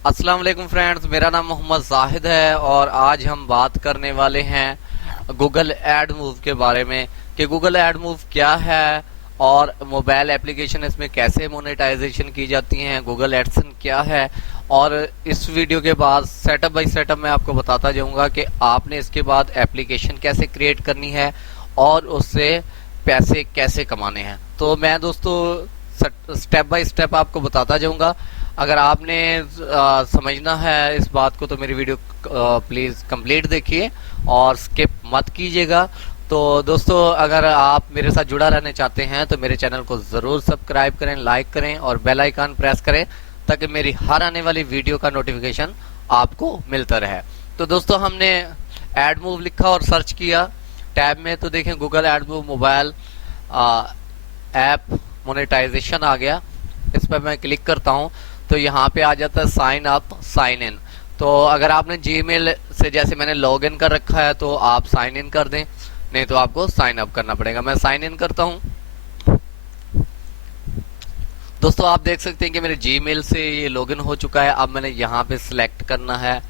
अस्सलाम वालेकुम फ्रेंड्स, मेरा नाम मोहम्मद जाहिद है और आज हम बात करने वाले हैं गूगल एड मूव के बारे में कि गूगल एड मूव क्या है और मोबाइल एप्लीकेशन इसमें कैसे मोनेटाइजेशन की जाती हैं, गूगल एडसन क्या है। और इस वीडियो के बाद सेटअप बाय सेटअप मैं आपको बताता जाऊंगा कि आपने इसके बाद एप्लीकेशन कैसे क्रिएट करनी है और उससे पैसे कैसे कमाने हैं। तो मैं दोस्तों स्टेप बाय स्टेप आपको बताता जाऊंगा। अगर आपने समझना है इस बात को तो मेरी वीडियो प्लीज कंप्लीट देखिए और स्किप मत कीजिएगा। तो दोस्तों, अगर आप मेरे साथ जुड़ा रहना चाहते हैं तो मेरे चैनल को जरूर सब्सक्राइब करें, लाइक करें और बेल आइकन प्रेस करें ताकि मेरी हर आने वाली वीडियो का नोटिफिकेशन आपको मिलता रहे। तो दोस्तों, हमने एड मूव लिखा और सर्च किया टैब में, तो देखें Google AdMob mobile app monetization आ गया। इस पर मैं क्लिक करता हूं तो यहाँ पे आ जाता है साइन अप साइन इन। तो अगर आपने जीमेल से जैसे मैंने लॉग इन कर रखा है तो आप साइन इन कर दें, नहीं तो आपको साइन अप करना पड़ेगा। मैं साइन इन करता हूँ। दोस्तों, आप देख सकते हैं कि मेरे जीमेल से ये लॉगिन हो चुका है। अब मैंने यहाँ पे सिलेक्ट करना है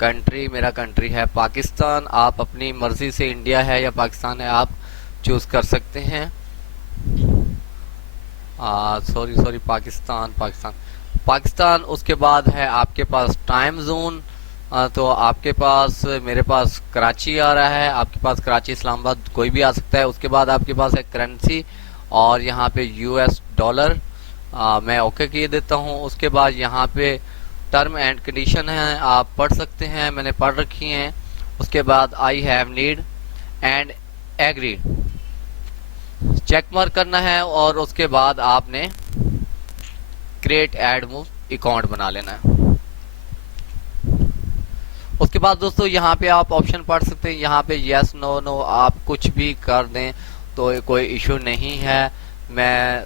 कंट्री। मेरा कंट्री है पाकिस्तान। आप अपनी मर्जी से इंडिया है या पाकिस्तान है आप चूज कर सकते हैं। सॉरी पाकिस्तान पाकिस्तान पाकिस्तान। उसके बाद है आपके पास टाइम जोन। तो आपके पास मेरे पास कराची आ रहा है, आपके पास कराची इस्लामाबाद कोई भी आ सकता है। उसके बाद आपके पास है करेंसी और यहाँ पे यूएस डॉलर। मैं ओके किए देता हूँ। उसके बाद यहाँ पे टर्म एंड कंडीशन है, आप पढ़ सकते हैं, मैंने पढ़ रखी हैं। उसके बाद I have need and agree check mark करना है और उसके बाद आपने क्रिएट एड मूव अकाउंट बना लेना है। उसके बाद दोस्तों यहाँ पे आप ऑप्शन पढ़ सकते हैं। यहाँ पे यस नो नो आप कुछ भी कर दें तो कोई इशू नहीं है। मैं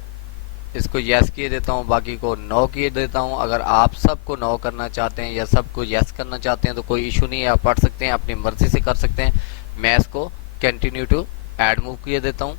इसको यस किए देता हूँ, बाकी को नो किए देता हूँ। अगर आप सबको नो करना चाहते हैं या सबको यस करना चाहते हैं तो कोई इशू नहीं है, आप पढ़ सकते हैं, अपनी मर्जी से कर सकते हैं। मैं इसको कंटिन्यू टू एड मूव किए देता हूँ।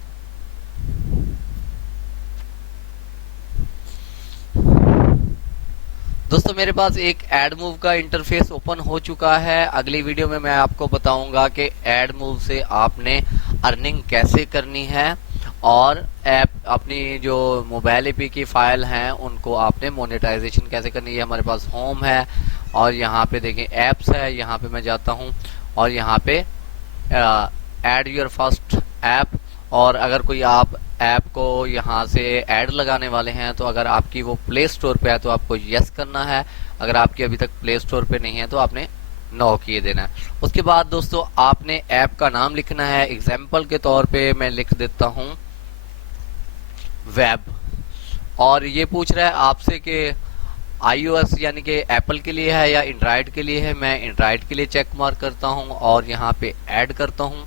दोस्तों, मेरे पास एक एड मूव का इंटरफेस ओपन हो चुका है। अगली वीडियो में मैं आपको बताऊंगा कि एड मूव से आपने अर्निंग कैसे करनी है और ऐप अपनी जो मोबाइल एपी की फाइल हैं उनको आपने मोनेटाइजेशन कैसे करनी है। हमारे पास होम है और यहाँ पे देखें एप्स है, यहाँ पे मैं जाता हूँ और यहाँ पे एड योर फर्स्ट ऐप। और अगर कोई आप ऐप को यहाँ से ऐड लगाने वाले हैं तो अगर आपकी वो प्ले स्टोर पे है तो आपको यस करना है। अगर आपकी अभी तक प्ले स्टोर पे नहीं है तो आपने नो किए देना है। उसके बाद दोस्तों आपने ऐप का नाम लिखना है। एग्जाम्पल के तौर पे मैं लिख देता हूँ वेब। और ये पूछ रहा है आपसे कि iOS यानी कि एप्पल के लिए है या एंड्रॉयड के लिए है। मैं एंड्रॉयड के लिए चेक मार्क करता हूँ और यहाँ पे ऐड करता हूँ।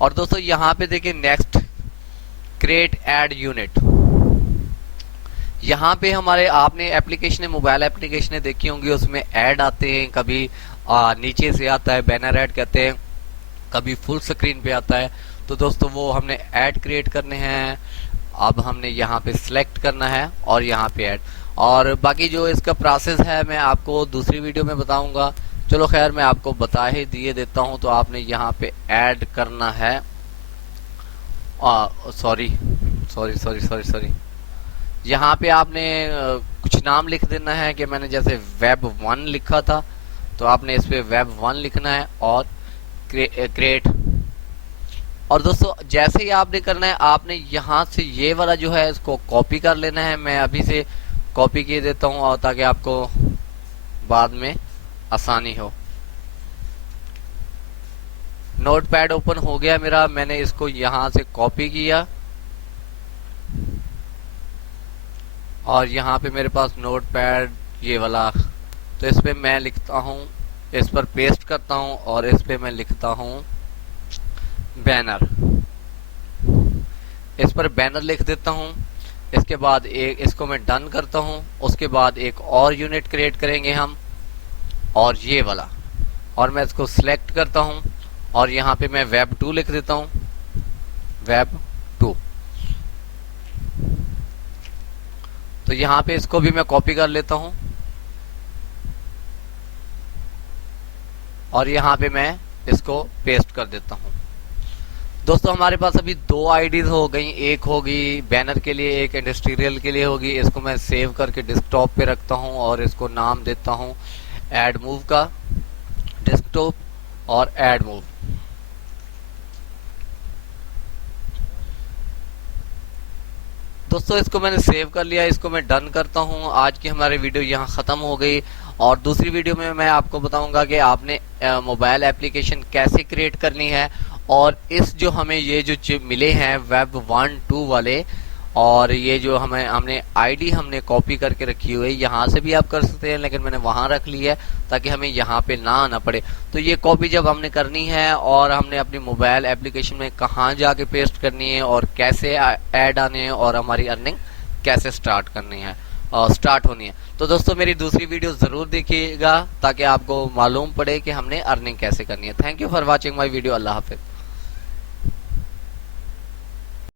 और दोस्तों यहाँ पे देखिए नेक्स्ट क्रिएट एड यूनिट। यहाँ पे हमारे आपने एप्लीकेशन मोबाइल एप्लीकेशन देखी होंगी, उसमें ऐड आते हैं। कभी नीचे से आता है बैनर ऐड कहते हैं, कभी फुल स्क्रीन पे आता है। तो दोस्तों वो हमने ऐड क्रिएट करने हैं। अब हमने यहाँ पे सिलेक्ट करना है और यहाँ पे ऐड। और बाकी जो इसका प्रोसेस है मैं आपको दूसरी वीडियो में बताऊंगा। चलो खैर, मैं आपको बता ही दिए देता हूँ। तो आपने यहाँ पे ऐड करना है। Sorry sorry sorry sorry sorry यहाँ पे आपने कुछ नाम लिख देना है कि मैंने जैसे वेब 1 लिखा था तो आपने इस पे वेब 1 लिखना है और क्रिएट। और दोस्तों जैसे ही आपने करना है आपने यहाँ से ये वाला जो है इसको कॉपी कर लेना है। मैं अभी से कॉपी किए देता हूँ और ताकि आपको बाद में आसानी हो। नोटपैड ओपन हो गया मेरा, मैंने इसको यहाँ से कॉपी किया और यहाँ पे मेरे पास नोटपैड ये वाला, तो इस पे मैं लिखता हूँ, इस पर पेस्ट करता हूँ और इस पे मैं लिखता हूँ बैनर। इस पर बैनर लिख देता हूँ। इसके बाद एक इसको मैं डन करता हूँ। उसके बाद एक और यूनिट क्रिएट करेंगे हम और ये वाला, और मैं इसको सिलेक्ट करता हूँ और यहाँ पे मैं वेब 2 लिख देता हूँ, वेब 2। तो यहाँ पे इसको भी मैं कॉपी कर लेता हूँ और यहाँ पे मैं इसको पेस्ट कर देता हूँ। दोस्तों हमारे पास अभी दो आईडीज हो गई, एक होगी बैनर के लिए, एक इंडस्ट्रियल के लिए होगी। इसको मैं सेव करके डेस्कटॉप पे रखता हूँ और इसको नाम देता हूँ एड मूव का, डेस्कटॉप और एड मूव। दोस्तों इसको मैंने सेव कर लिया, इसको मैं डन करता हूँ। आज की हमारी वीडियो यहाँ खत्म हो गई और दूसरी वीडियो में मैं आपको बताऊंगा कि आपने मोबाइल एप्लीकेशन कैसे क्रिएट करनी है और इस जो हमें ये जो चिप मिले हैं वेब 1.2 वाले, और ये जो हमने आईडी हमने कॉपी करके रखी हुई है, यहाँ से भी आप कर सकते हैं लेकिन मैंने वहां रख ली है ताकि हमें यहाँ पे ना आना पड़े। तो ये कॉपी जब हमने करनी है और हमने अपनी मोबाइल एप्लीकेशन में कहाँ जाके पेस्ट करनी है और कैसे ऐड आने हैं और हमारी अर्निंग कैसे स्टार्ट करनी है और स्टार्ट होनी है। तो दोस्तों मेरी दूसरी वीडियो जरूर देखिएगा ताकि आपको मालूम पड़े कि हमने अर्निंग कैसे करनी है। Thank you for watching my video. Allah Hafiz.